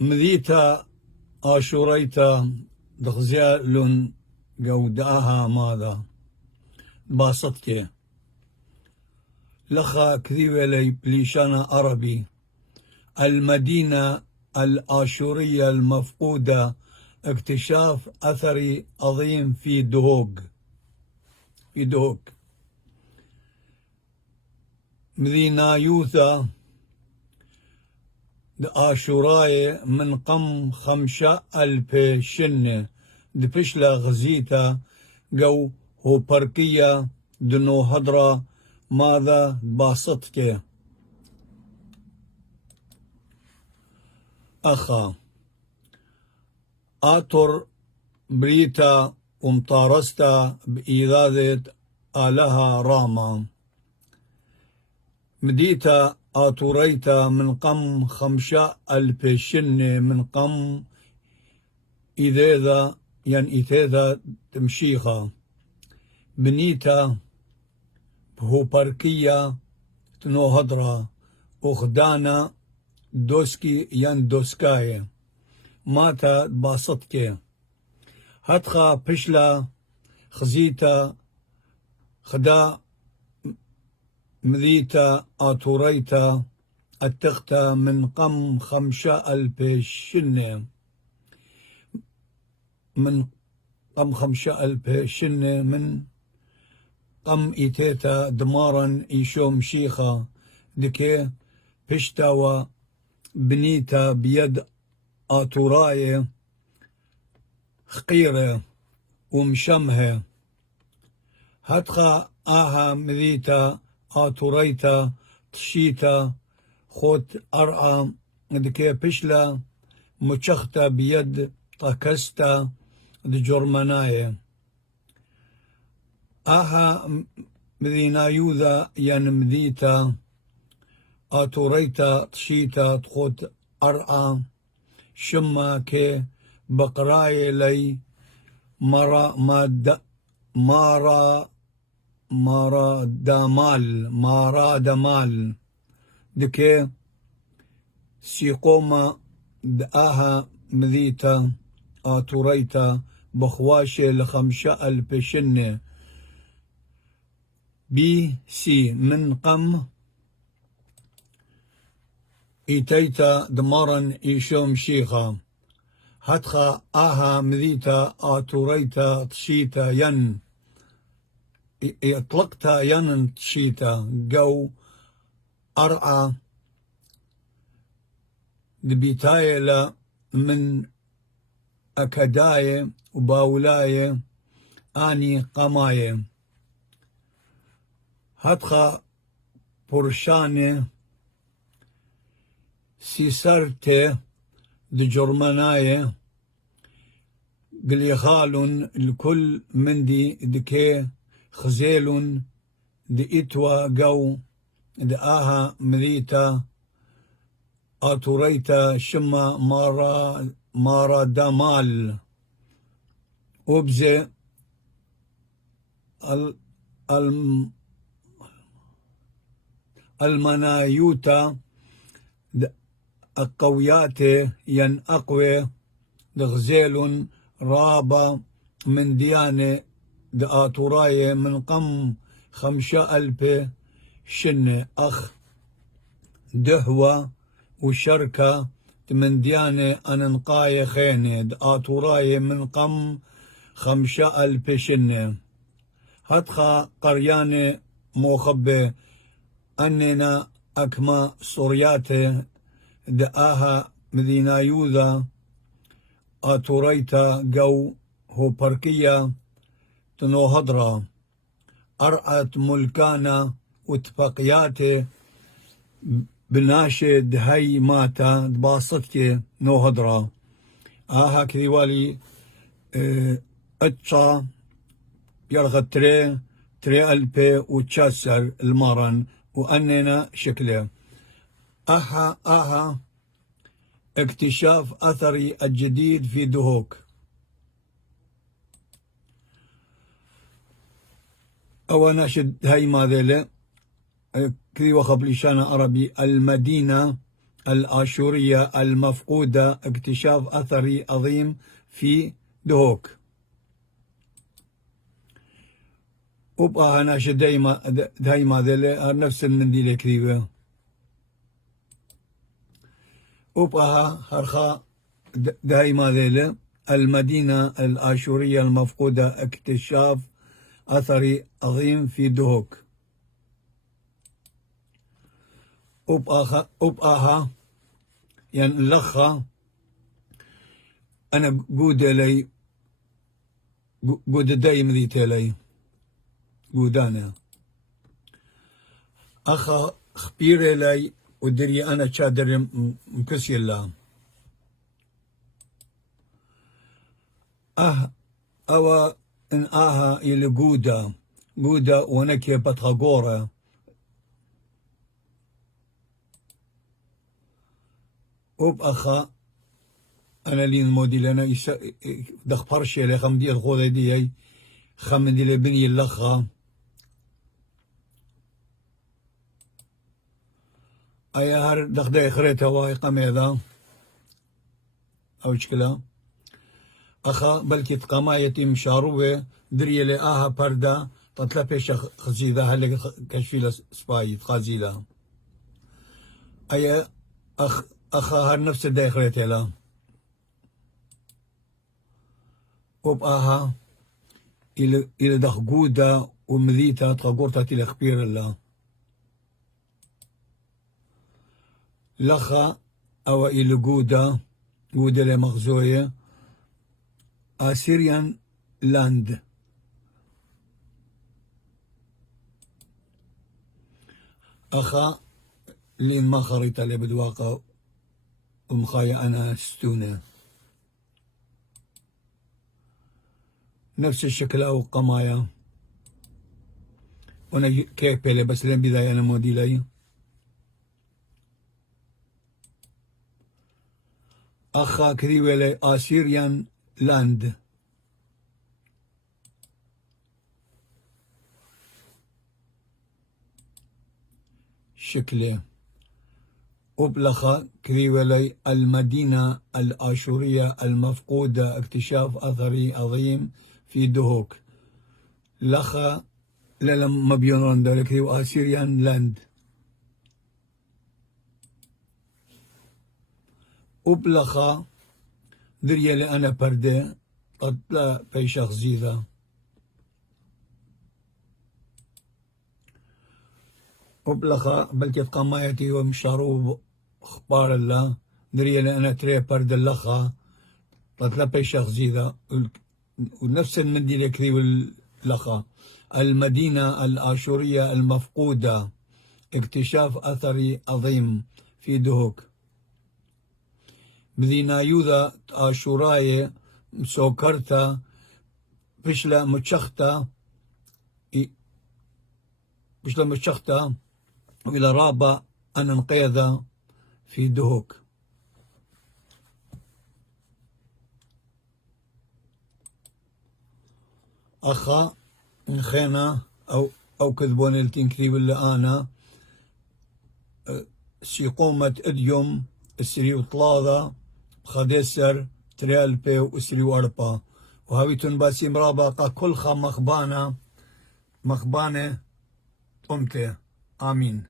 مذيتا آشوريتا دغزيال قوداها ماذا باصتك لخا كذيبة لي بليشانا عربي المدينة الآشورية المفقودة اكتشاف أثري عظيم في دهوك مدينة يوثا آشوراي من قم 5000 شنة دبشلا غزيتا جو هو بركية دنو هدرة ماذا باصتك أخا آتر بريتا ومطارستا بإيذاذة آلها راما مديتا آتوريتا من قم 5000 شنة من قم إذا إثاذا تمشيخا بنيتا بهو بركية تنو هدرا أخدانا دوسكي دوسكاية ماتا باصتك هتخا بشلا خزيتا خدا مذيتا آتوريتا التختا من قم 5000 شنة من قم 5000 شنة من قم إيتيتا دمارا إيشوم شيخا دكي بشتاوا بنيتا بيد آتوراي خقيرة ومشمها هتخا آها مذيتا آتوريتا تشيتا خوت أرعى دكي بشلا مشختا بيد طاكستا دي جرماناية آها مذينا يوذا مذيتا آتوريتا تشيتا تخوت أرعى شما كي بقراي لي مارا دمال دكي سيقوما دآها مذيتا آتوريتا بخواشي 5000 شنة بي سي من قم إيتيتا دمارا إيشوم شيخا هتخا آها مذيتا آتوريتا تشيتا إطلقتا تشيتا جو أرعى دبيتايلا من أكداية وباولاية آني قماية هتخا برشانة سيسرتي دي جرماناية قليخال الكل مندي دكي خزيل دي إتوا جو دي آها مذيتا آتوريتا شما مارا دمال وبزي المنايوتا القويات أقوى دغزيل رابا من ديانة دآتوراي من قم 5000 شنة أخ دهوة وشركة من ديانة أننقاية خينة دآتوراي من قم 5000 شنة هتخا قريانة موخبة أننا أكما سورياته دآها مدينة يوذا آتوريتا جو هو بركية تنو هدرا أرعت ملكانا واتفاقياته بناشد هاي ماتا دباصتك نو هدرا آها كذيوالي اتشا يرغى تري ألبي وتشاسر المارن وأننا شكله آها اكتشاف أثري الجديد في دهوك أو ناشد هاي ماذيلة كذي وخبليشانا عربي المدينة الآشورية المفقودة اكتشاف أثري عظيم في دهوك. وبقى أنا دايما ذي نفس المنديل كذيبة. وبقى هرخا دايما ذي المدينة الآشورية المفقودة اكتشاف أثري عظيم في دهوك. وبقاها يعني لخا أنا قود لي قود دايم ذي تلي قودانا أخا خبير لي ودري أنا شادر مكسي الله أو إن إلى قودة ونكي بتغورة وبأخا أنا لين مودي لنا دخ برشي لي خمدي الغوضة دي خمدي لبني اللخا أي هر دخ داي خريتها واي قميضة أو شكلا أخا بلكي تقامايتي مشاروه دري لي بردا تطلع بيش خزيدة هلك كشفيلة سباي تخازيلة أي أخا هر نفس داي خريتها لا وبقاها إلى دخ قودة ومذيتها تغورتها تلي خبير الله لخا أو إلى قودة لمغزوية أسيريان لاند أخا لين ما خريطة لي بدواقة ومخايا أنا ستونة نفس الشكل أو قمايا وانا كيف بيلي بس لين بداية أنا مودي لي أخا كذي لي أسيريان لاند شكله أبلغ كريولي المدينة الآشورية المفقودة اكتشاف أثري عظيم في دهوك لخا لما بيونون ذلك أسيريان لاند أبلغ دريا لأنا بردي طلع بيشخ زيذا أبلغ بلكي قمايتي ومشارو اخبار الله دري انا تري برد اللخا طلع بيشخ زيدا ونفس المنديل يكذب اللخا المدينة الآشورية المفقودة اكتشاف أثري عظيم في دهوك مدينة يوذا آشوراي مسوكرتا بشلا متشختا وإلى رابع أن انقيذ في دهوك أخا خينا أو كذبون التنكريب اللي أنا سيقومة إديوم السري وطلاذة خدسر تريال بي وسري وأربا وهاوي تنباسي مرابقة كل مخبانة أمته آمين.